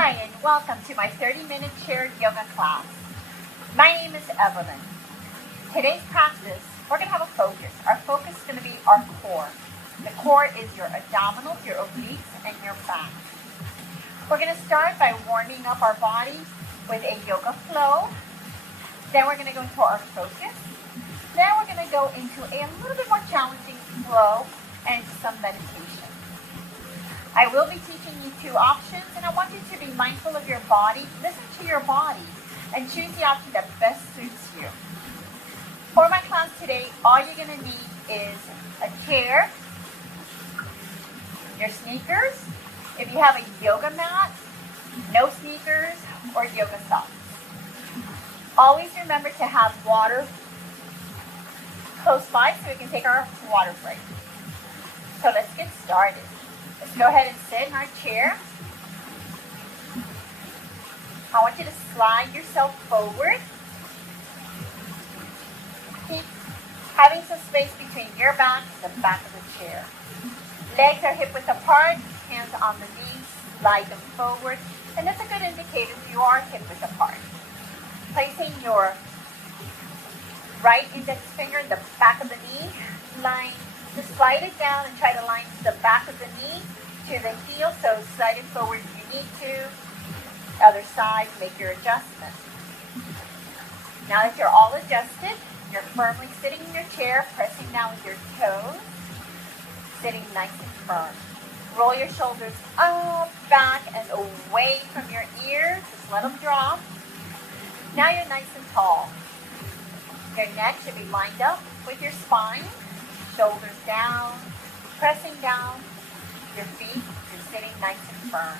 Hi, and welcome to my 30-minute shared yoga class. My name is Evelyn. Today's practice, we're going to have a focus. Our focus is going to be our core. The core is your abdominals, your obliques, and your back. We're going to start by warming up our body with a yoga flow. Then we're going to go into our focus. Then we're going to go into a little bit more challenging flow and some meditation. I will be teaching you two options, and I want you to be mindful of your body. Listen to your body and choose the option that best suits you. For my class today, all you're going to need is a chair, your sneakers. If you have a yoga mat, no sneakers, or yoga socks. Always remember to have water close by so we can take our water break. So let's get started. Let's go ahead and sit in our chair. I want you to slide yourself forward. Keep having some space between your back and the back of the chair. Legs are hip width apart, hands on the knees, slide them forward. And that's a good indicator that you are hip width apart. Placing your right index finger in the back of the knee, just slide it down and try to line the back of the knee to the heel, so slide it forward if you need to. Other side, make your adjustment. Now that you're all adjusted, you're firmly sitting in your chair, pressing down with your toes, sitting nice and firm. Roll your shoulders up, back, and away from your ears. Just let them drop. Now you're nice and tall. Your neck should be lined up with your spine. Shoulders down, pressing down. Your feet, you're sitting nice and firm.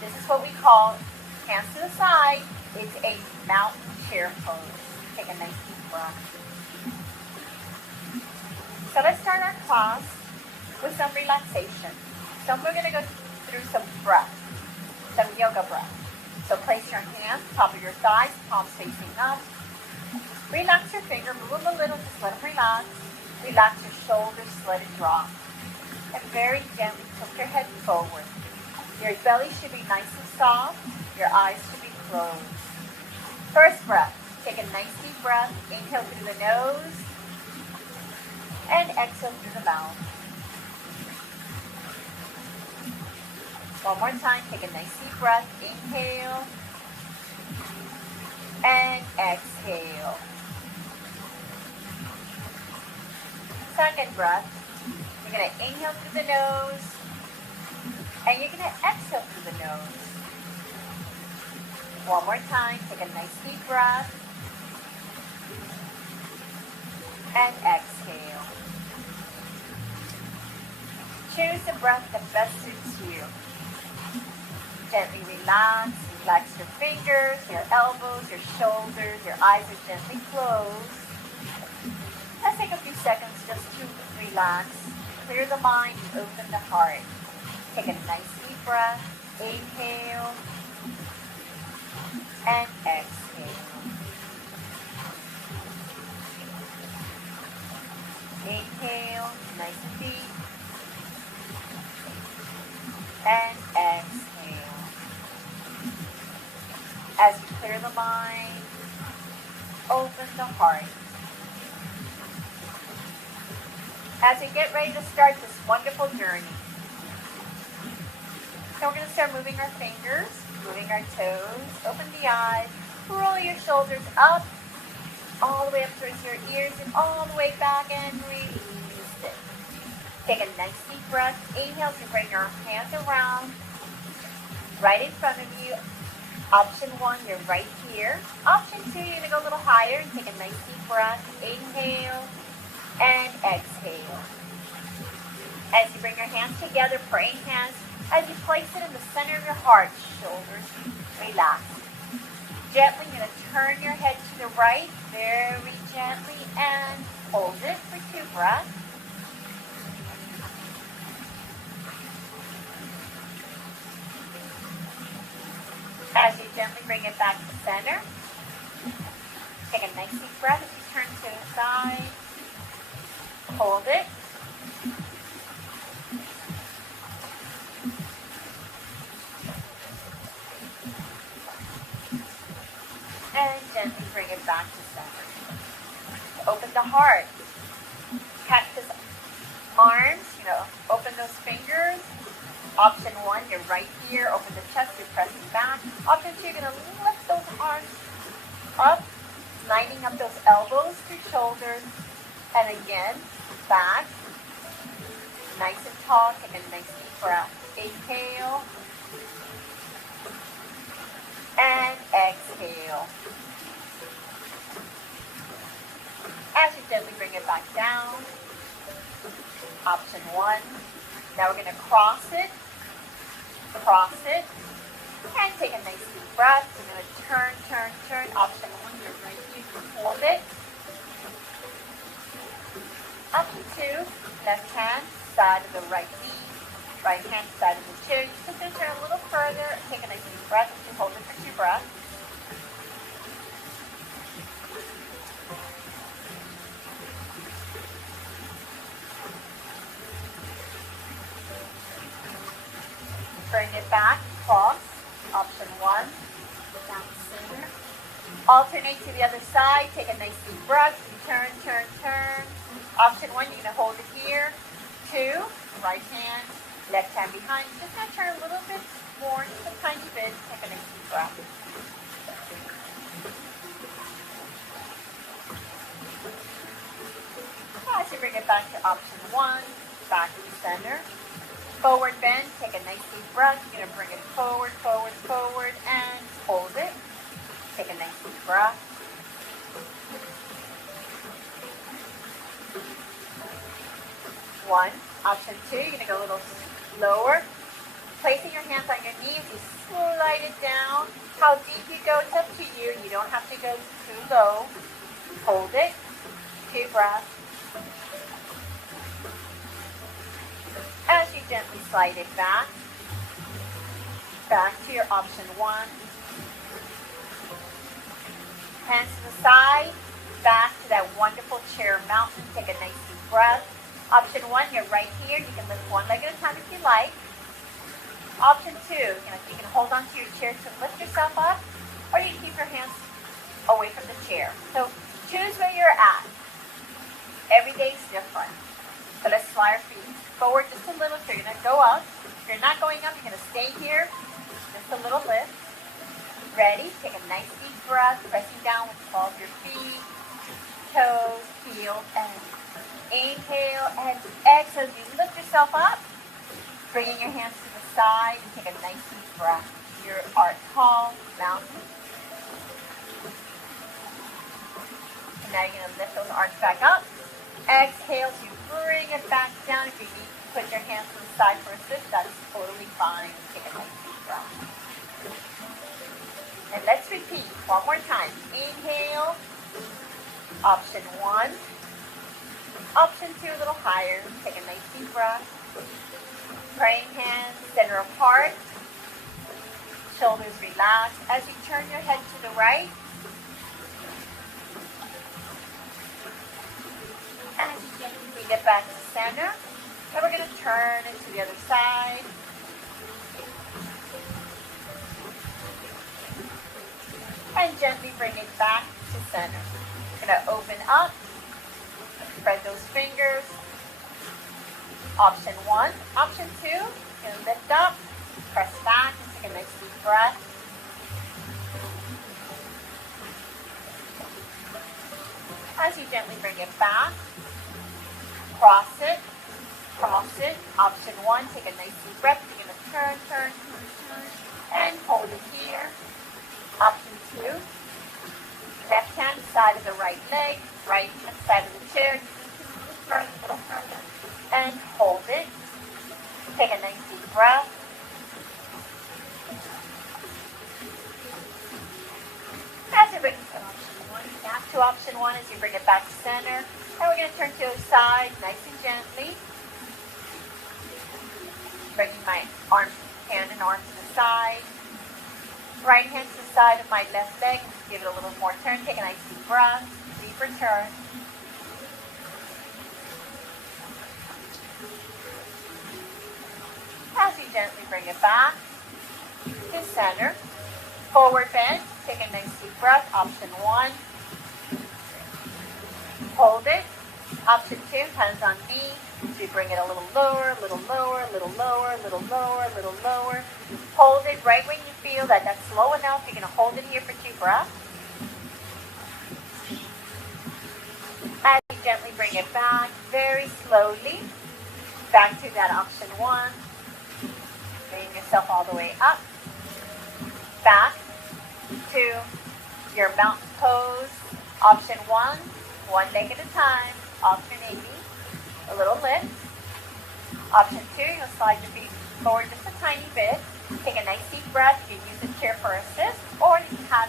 This is what we call hands to the side. It's a mountain chair pose. Take a nice deep breath. So let's start our class with some relaxation. So we're going to go through some breath, some yoga breath. So place your hands top of your thighs, palms facing up. Relax your finger, move them a little, just let them relax. Relax your shoulders, let it drop. And very gently tilt your head forward. Your belly should be nice and soft. Your eyes should be closed. First breath. Take a nice deep breath. Inhale through the nose. And exhale through the mouth. One more time. Take a nice deep breath. Inhale. And exhale. Second breath, you're going to inhale through the nose, and you're going to exhale through the nose. One more time, take a nice deep breath, and exhale. Choose the breath that best suits you. Gently relax your fingers, your elbows, your shoulders, your eyes are gently closed. Let's take a few seconds just to relax, clear the mind, and open the heart. Take a nice deep breath. Inhale and exhale. Inhale, nice and deep. And exhale. As you clear the mind, open the heart. As we get ready to start this wonderful journey. So we're going to start moving our fingers, moving our toes, open the eyes, roll your shoulders up, all the way up towards your ears, and all the way back, and release it. Take a nice deep breath. Inhale to bring your hands around, right in front of you. Option 1, you're right here. Option 2, you're going to go a little higher and take a nice deep breath. Inhale. And exhale. As you bring your hands together, praying hands, as you place it in the center of your heart, shoulders relax. Gently, you're going to turn your head to the right, very gently, and hold it for 2 breaths. As you gently bring it back to center, take a nice deep breath as you turn to the side. Hold it. heart. Cactus arms, open those fingers. Option 1, you're right here, open the chest, you're pressing back. Option 2, you're going to lift those arms up, lining up those elbows to shoulders, and again, back, nice and tall, take a nice deep breath. Inhale, and exhale. As you gently bring it back down, option 1. Now we're going to cross it, and take a nice deep breath. You're going to turn. Option 1, you're right here, you hold it. Option 2, left hand, side of the right knee, right hand, side of the chair. You're just going to turn a little further, take a nice deep breath, and hold it for 2 breaths. Bring it back, cross, option 1, down the center. Alternate to the other side, take a nice deep breath, turn. Option 1, you're going to hold it here. 2, right hand, left hand behind. Just going to turn a little bit more, just a tiny bit, take a nice deep breath. As you bring it back to option 1, back to the center. Forward bend, take a nice deep breath. You're going to bring it forward, and hold it. Take a nice deep breath. One. Option 2, you're going to go a little lower. Placing your hands on your knees, you slide it down. How deep you go, it's up to you. You don't have to go too low. Hold it. 2 breaths. As you gently slide it back to your option 1. Hands to the side, back to that wonderful chair mountain. Take a nice deep breath. Option 1, you're right here. You can lift one leg at a time if you like. Option 2, you can hold onto your chair to lift yourself up, or you can keep your hands away from the chair. So choose where you're at. Every day is different. So let's fly our feet forward just a little. So you're going to go up. If you're not going up, you're going to stay here. Just a little lift. Ready? Take a nice deep breath, pressing down with the balls of your feet, toes, heels, and inhale and exhale. You lift yourself up, bringing your hands to the side, and take a nice deep breath. You are tall, mountain. And now you're going to lift those arms back up. Exhale, so you bring it back down. If you need to put your hands to the side for a switch, that's totally fine. Take a nice deep breath. And let's repeat one more time. Inhale, option 1. Option 2, a little higher. Take a nice deep breath. Praying hands, center apart. Shoulders relaxed. As you turn your head to the right, and you gently bring it back to center. And we're going to turn it to the other side. And gently bring it back to center. We're going to open up. Spread those fingers. Option 1. Option 2, you're going to lift up, press back, and take a nice deep breath. As you gently bring it back, cross it. Option 1, take a nice deep breath. You're going to turn, and hold it here. Option 2, left hand side of the right leg, right hand side of the chair, and hold it. Take a nice deep breath. As you bring it to option 1, back to option 1 as you bring it back to center. And we're going to turn to the side, nice and gently. Bringing my hand and arm to the side. Right hand to the side of my left leg. Give it a little more turn. Take a nice deep breath. Deeper turn. As you gently bring it back to center. Forward bend. Take a nice deep breath. Option 1. Hold it. Option 2, hands on knee. So you bring it a little lower, a little lower, a little lower, a little lower, a little lower. Hold it right when you feel that that's slow enough. You're going to hold it here for 2 breaths. As you gently bring it back, very slowly, back to that option 1. Bring yourself all the way up. Back to your mountain pose. Option 1, one leg at a time, alternating. A little lift. Option 2, you'll slide your feet forward just a tiny bit. Take a nice deep breath. You can use the chair for assist, or you can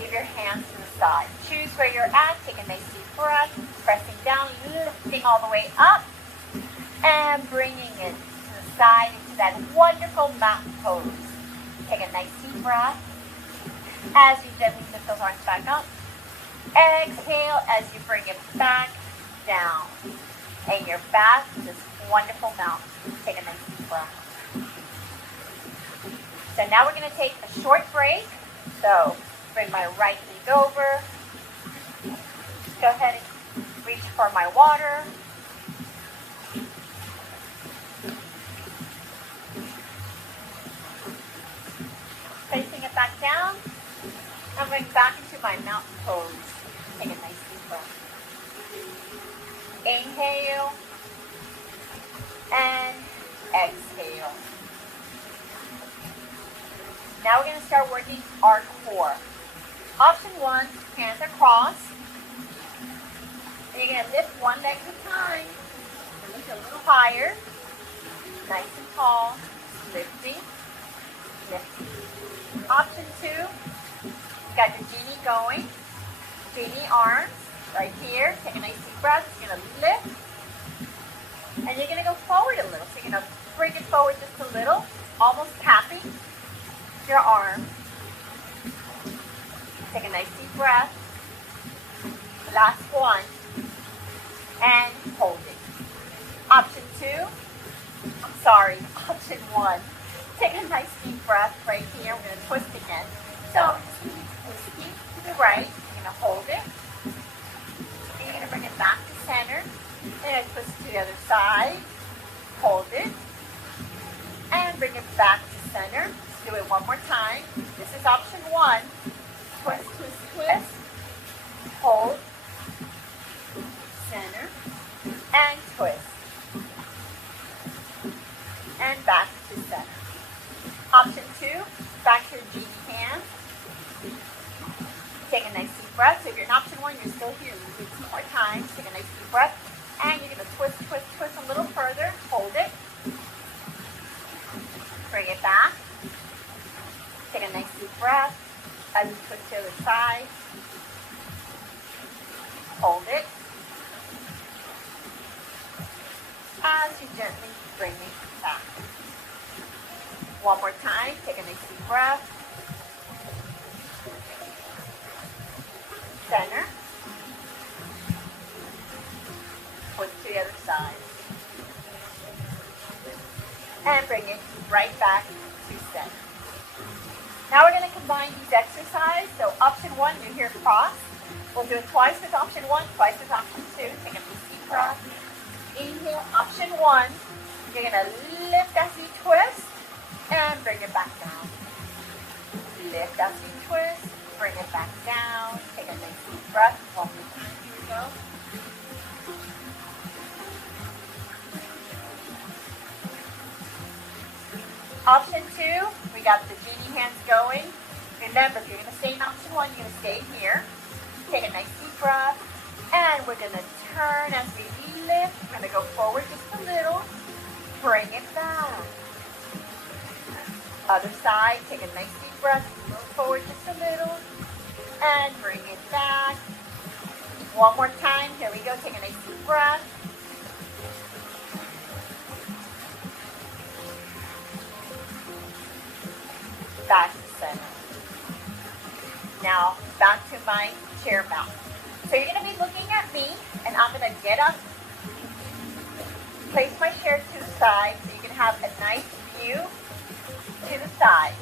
leave your hands to the side. Choose where you're at. Take a nice deep breath. Pressing down, lifting all the way up, and bringing it to the side into that wonderful mountain pose. Take a nice deep breath as you gently lift those arms back up. Exhale as you bring it back down. And you're back to this wonderful mountain. Take a nice deep breath. So now we're going to take a short break. So bring my right leg over. Go ahead and reach for my water. Placing it back down. I'm going back into my mountain pose. Take a nice deep breath. Inhale and exhale. Now we're going to start working our core. Option 1, hands are crossed. And you're going to lift one leg at a time. Lift a little higher. Nice and tall. Lifting. Lifting. Option 2, got your genie going. Genie arms. Right here, take a nice deep breath. You're going to lift, and you're going to go forward a little. So you're going to bring it forward just a little, almost tapping your arm. Take a nice deep breath. Last one, and hold it. Option 1. Take a nice deep breath right here. We're going to twist again. So twisting to the right. You're going to hold it. You're going to bring it back to center. And twist to the other side. Hold it. And bring it back to center. Let's do it one more time. This is option 1. Twist, twist, twist. Hold. Center. And twist. And back to center. Option 2. Back to your genie hand. Take a nice deep breath. So if you're in option 1, you're still here. We'll do it 2 more times. Take a nice deep breath. And you're going to twist, twist, twist a little further. Hold it. Bring it back. Take a nice deep breath. As you twist to the other side. Hold it. As you gently bring it back. One more time. Take a nice deep breath. Center. Twist to the other side. And bring it right back to center. Now we're going to combine these exercises. So option 1, you're here cross. We'll do it twice with option 1, twice with option 2. Take a deep breath. Inhale, option 1. You're going to lift as you twist and bring it back down. Lift as you twist, bring it back down. Take a nice deep breath. One more time. Here we go. Option 2, we got the genie hands going. Remember, if you're going to stay in option 1, you're going to stay here. Take a nice deep breath. And we're going to turn as we lift. We're going to go forward just a little. Bring it down. Other side, take a nice deep breath. Move forward just a little. And bring it back. One more time. Here we go. Take a nice deep breath. Back to center. Now, back to my chair mount. So you're going to be looking at me, and I'm going to get up, place my chair to the side so you can have a nice view to the side.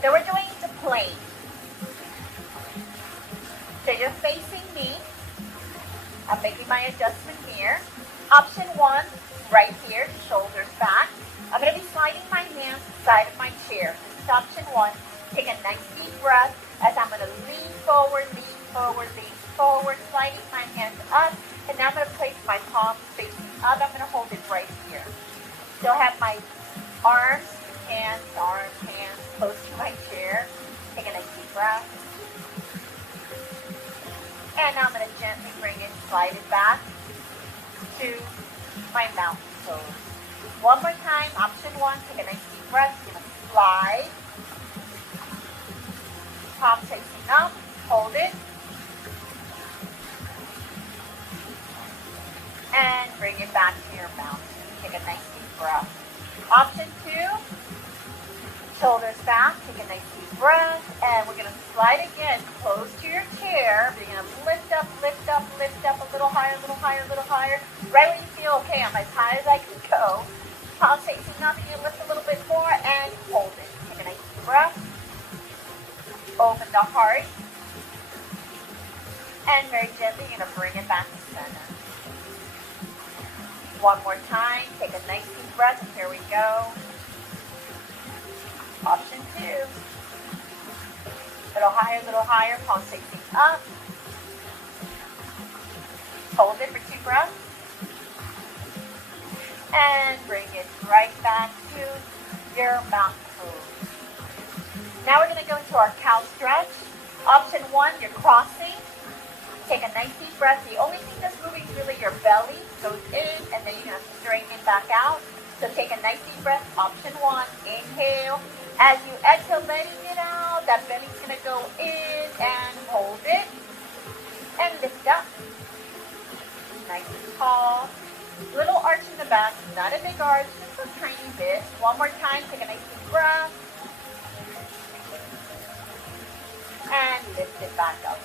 So we're doing the plane. So you're facing me, I'm making my adjustment here. Option 1, right here, shoulders back. I'm going to be sliding my hands to the side of my chair. This is option 1. Take a nice deep breath as I'm going to lean forward, sliding my hands up. And now I'm going to place my palms facing up. I'm going to hold it right here. Still have my arms, hands, close to my chair. Take a nice deep breath. And now I'm going to gently bring it, slide it back to my mountain pose. One more time, option 1, take a nice deep breath. You're going to slide. Palms facing up, hold it. And bring it back to your mountain. Take a nice deep breath. Option 2, shoulders back, take a nice deep breath, and we're going to slide again, close to your chair. We're going to lift up, a little higher. Right when you feel, okay, I'm as high as I can go. Palms facing up, you lift a little bit more, and hold it. Take a nice deep breath. Open the heart. And very gently, you're going to bring it back to center. One more time, take a nice deep breath, and here we go. Option 2. A little higher, palms facing up. Hold it for 2 breaths. And bring it right back to your mountain pose. Now we're going to go into our cow stretch. Option 1, you're crossing. Take a nice deep breath. The only thing that's moving is really your belly. Goes in, and then you're going to straighten it back out. So take a nice deep breath. Option 1, inhale. As you exhale, letting it out, that belly's going to go in and hold it. And lift up. Nice and tall. Little arch in the back, not a big arch, just a tiny bit. One more time, take a nice deep breath. And lift it back up.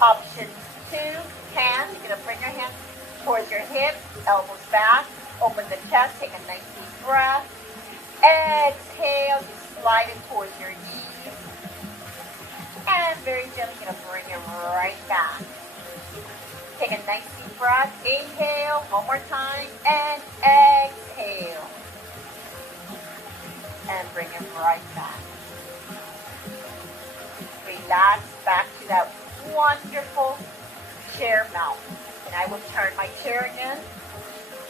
Option 2, hands. You're going to bring your hands towards your hips, elbows back. Open the chest, take a nice deep breath. Exhale, you slide it towards your knees. And very gently, you're going to bring it right back. Take a nice deep breath. Inhale, one more time, and exhale. And bring it right back. Relax back to that wonderful chair mount. And I will turn my chair again,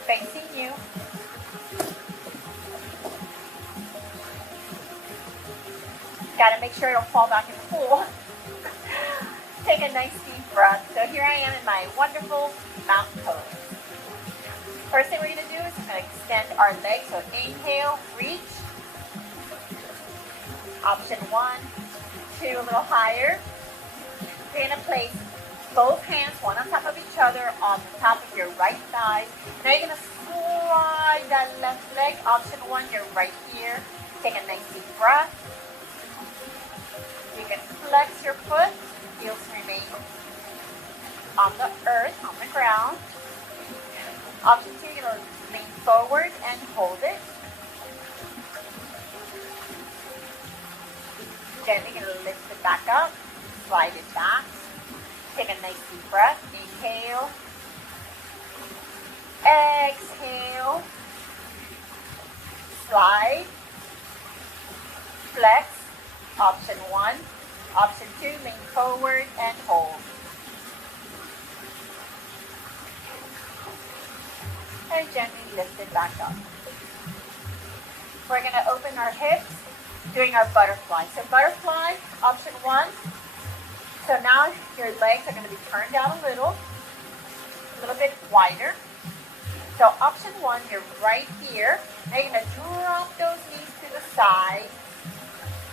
facing you. Got to make sure it don't fall back in the pool. Take a nice deep breath. So here I am in my wonderful mountain pose. First thing we're going to do is we're going to extend our legs. So inhale, reach. Option 1, 2, a little higher. You're going to place both hands, one on top of each other, on the top of your right thigh. Now you're going to slide that left leg. Option 1, you're right here. Take a nice deep breath. You can flex your foot. Heels remain on the earth, on the ground. Option 2, you're going to lean forward and hold it. Gently going to lift it back up, slide it back. Take a nice deep breath. Inhale. Exhale. Slide. Flex. Option 1. Option 2, lean forward and hold. And gently lift it back up. We're going to open our hips, doing our butterfly. So butterfly, option 1. So now your legs are going to be turned down a little bit wider. So option 1, you're right here. Now you're going to drop those knees to the side,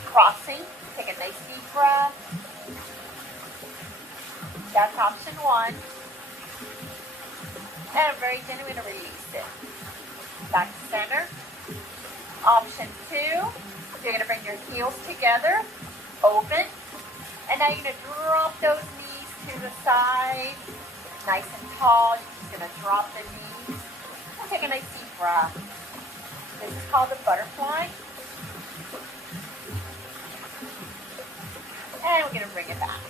crossing. Take a nice deep breath. That's option 1. And very gently, we're going to release it. Back to center. Option 2, you're going to bring your heels together, open. And now you're going to drop those knees to the side, nice and tall. You're just going to drop the knees. And take a nice deep breath. This is called the butterfly. And we're going to bring it back.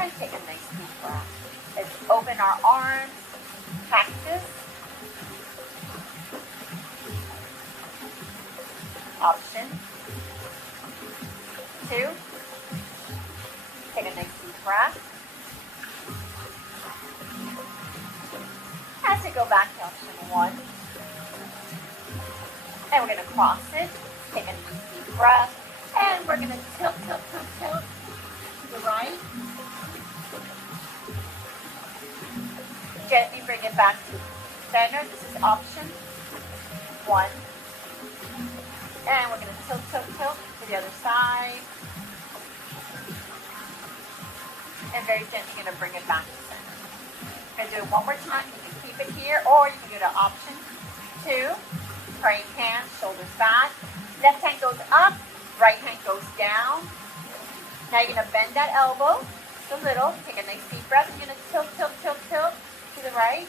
And take a nice deep breath. Let's open our arms, cactus. Option 2. Take a nice deep breath. As we go back to option 1. And we're going to cross it. Take a nice deep breath. And we're going to tilt, tilt, tilt, tilt to the right. Gently bring it back to center. This is option 1. And we're going to tilt, tilt, tilt to the other side. And very gently going to bring it back to center. We're going to do it one more time. You can keep it here, or you can go to option 2. Praying hands, shoulders back. Left hand goes up, right hand goes down. Now you're going to bend that elbow just a little. Take a nice deep breath. You're going to tilt, tilt, tilt, tilt to the right.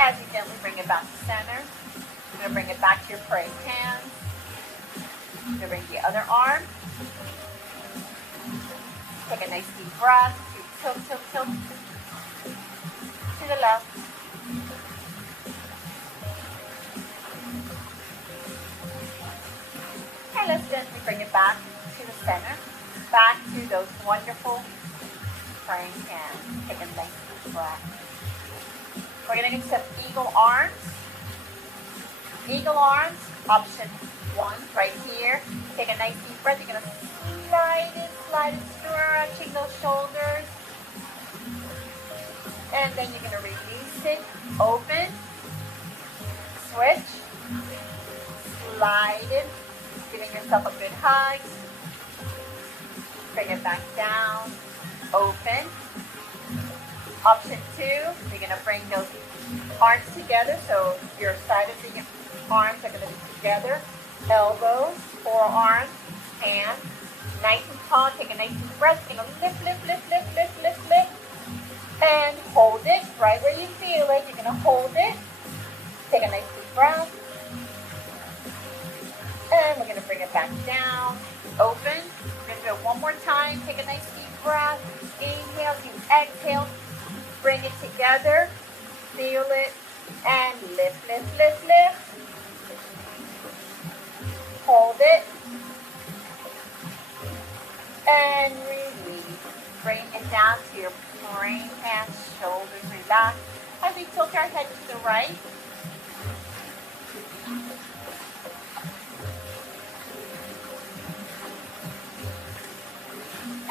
As you gently bring it back to center, you're going to bring it back to your praying hands. You're going to bring the other arm. Take a nice deep breath. Tilt, tilt, tilt to the left. And let's gently bring it back to the center. Back to those wonderful praying hands. Take a nice deep breath. We're going to do some eagle arms. Eagle arms, option 1, right here. Take a nice deep breath. You're going to slide it, stretching those shoulders. And then you're going to release it, open, switch, slide it, giving yourself a good hug. Bring it back down, open. Option 2, you're going to bring those arms together, so your side of the arms are going to be together. Elbows, forearms, hands, nice and tall. Take a nice deep breath. You're going to lift, lift, lift, lift, lift, lift, lift. And hold it right where you feel it. You're going to hold it. Take a nice deep breath. And we're going to bring it back down. Open. We're going to do it one more time. Take a nice deep breath. Inhale, you exhale. Bring it together. Feel it. And lift, lift, lift, lift. Hold it. And release. Bring it down to your praying hands, shoulders relax. As we tilt our head to the right.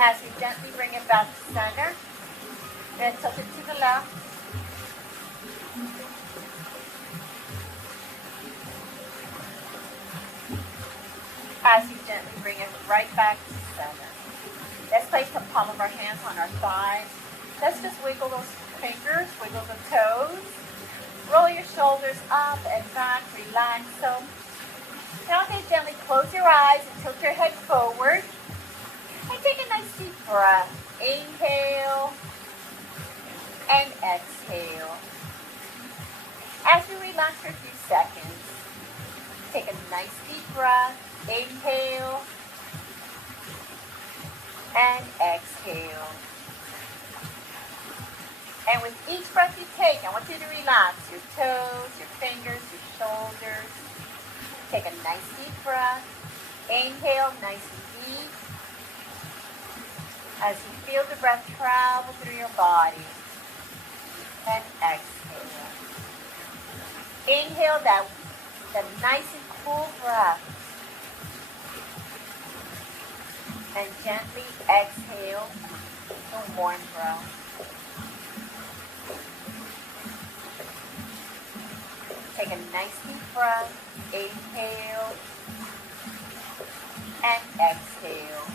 As we gently bring it back to center. Then tilt it to the left. As we gently bring it right back to center. Let's place the palm of our hands on our thighs. Let's just wiggle those fingers, wiggle the toes. Roll your shoulders up and back, relax. So now gently close your eyes and tilt your head forward. And take a nice deep breath. Inhale and exhale. As you relax for a few seconds, take a nice deep breath. Inhale and exhale. And with each breath you take, I want you to relax your toes, your fingers, your shoulders. Take a nice deep breath. Inhale, nice and deep. As you feel the breath travel through your body. And exhale. Inhale that nice and cool breath. And gently exhale the warm breath. Take a nice deep breath. Inhale and exhale.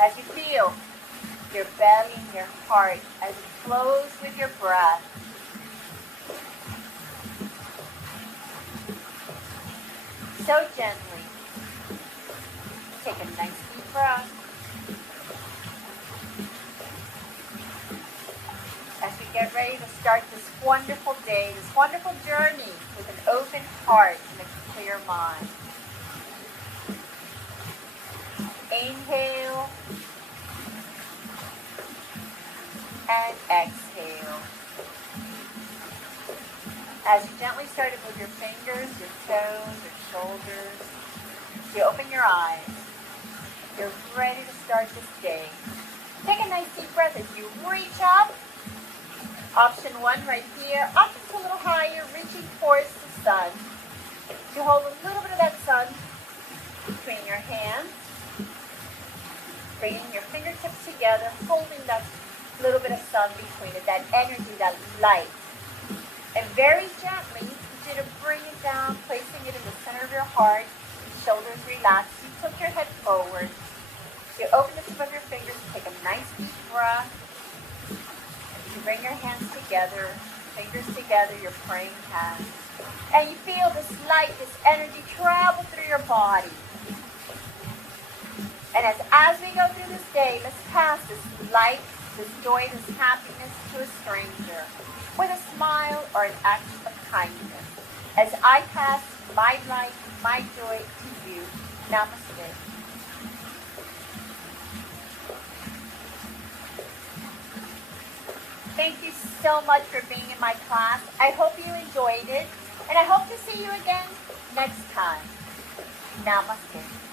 As you feel your belly and your heart as it flows with your breath. So gently, take a nice deep breath. As we get ready to start this wonderful day, this wonderful journey with an open heart and a clear mind. As you gently start to move your fingers, your toes, your shoulders, you open your eyes. You're ready to start this day. Take a nice deep breath as you reach up. Option 1 right here. Option 2 a little higher, reaching towards the sun. You hold a little bit of that sun between your hands. Bringing your fingertips together, holding that little bit of sun between it, that energy, that light. And very gently, you to bring it down, placing it in the center of your heart. Shoulders relaxed. You took your head forward. You open the tip of your fingers, take a nice deep breath. You bring your hands together, fingers together, your praying hands. And you feel this light, this energy travel through your body. And as we go through this day, let's pass this light, this joy, this happiness to a stranger with a smile or an act of kindness. As I pass my light, my joy to you. Namaste. Thank you so much for being in my class. I hope you enjoyed it, and I hope to see you again next time. Namaste.